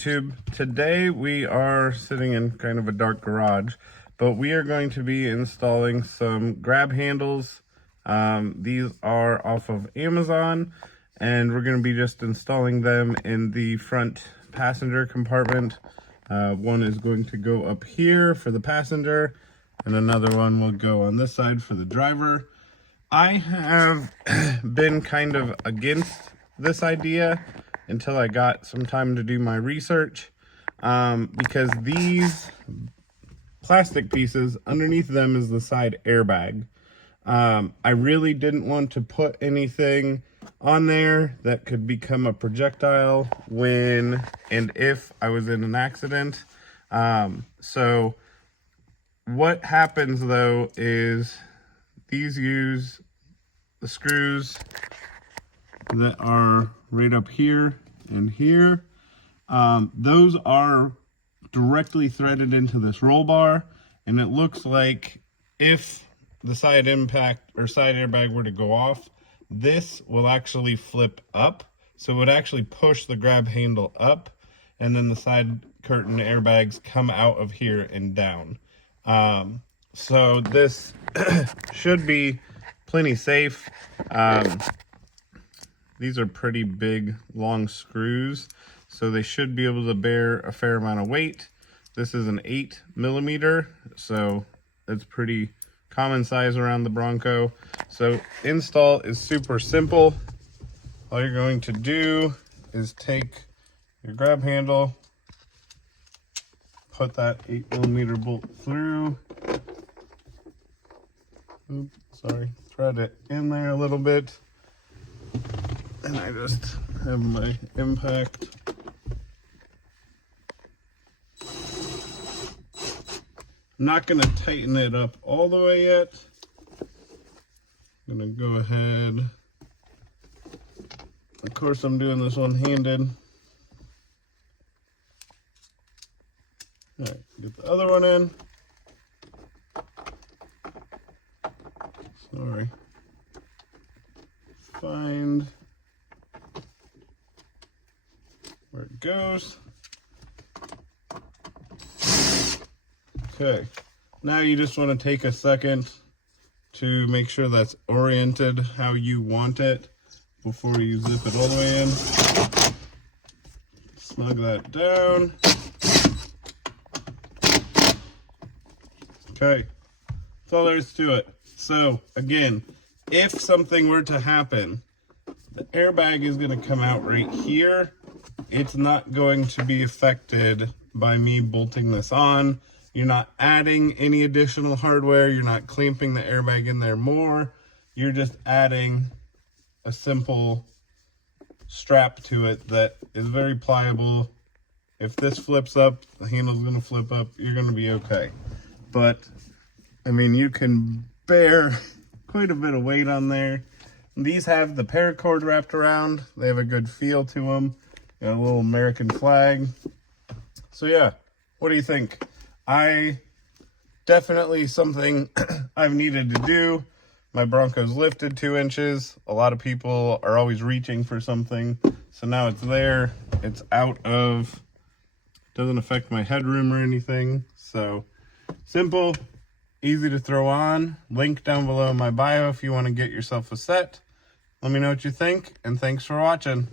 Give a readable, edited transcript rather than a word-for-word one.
YouTube. Today we are sitting in kind of a dark garage, but we are going to be installing some grab handles. These are off of Amazon, and we're going to be just installing them in the front passenger compartment. One is going to go up here for the passenger, and another one will go on this side for the driver. I have been kind of against this idea until I got some time to do my research, because these plastic pieces, underneath them is the side airbag. I really didn't want to put anything on there that could become a projectile when and if I was in an accident. So what happens though is these use the screws that are right up here and here. Those are directly threaded into this roll bar, and it looks like if the side impact or side airbag were to go off, this will actually flip up. So it would actually push the grab handle up, and then the side curtain airbags come out of here and down. So this should be plenty safe. These are pretty big, long screws, so they should be able to bear a fair amount of weight. This is an 8mm, so it's pretty common size around the Bronco. So install is super simple. All you're going to do is take your grab handle, put that 8mm bolt through. Oops, sorry, thread it in there a little bit. And I just have my impact. I'm not going to tighten it up all the way yet. I'm going to go ahead. Of course, I'm doing this one-handed. All right, get the other one in. Sorry. Find where it goes. Okay, now you just want to take a second to make sure that's oriented how you want it before you zip it all the way in. Snug that down. Okay, that's all there is to it. So again, if something were to happen, the airbag is going to come out right here. It's not going to be affected by me bolting this on. You're not adding any additional hardware. You're not clamping the airbag in there more. You're just adding a simple strap to it that is very pliable. If this flips up, the handle's going to flip up. You're going to be okay. But, I mean, you can bear quite a bit of weight on there. These have the paracord wrapped around. They have a good feel to them. Got a little American flag. So yeah, what do you think? Definitely something I've needed to do. My Bronco's lifted 2 inches. A lot of people are always reaching for something. So now it's there. It's out of, doesn't affect my headroom or anything. So simple, easy to throw on. Link down below in my bio if you want to get yourself a set. Let me know what you think, and thanks for watching.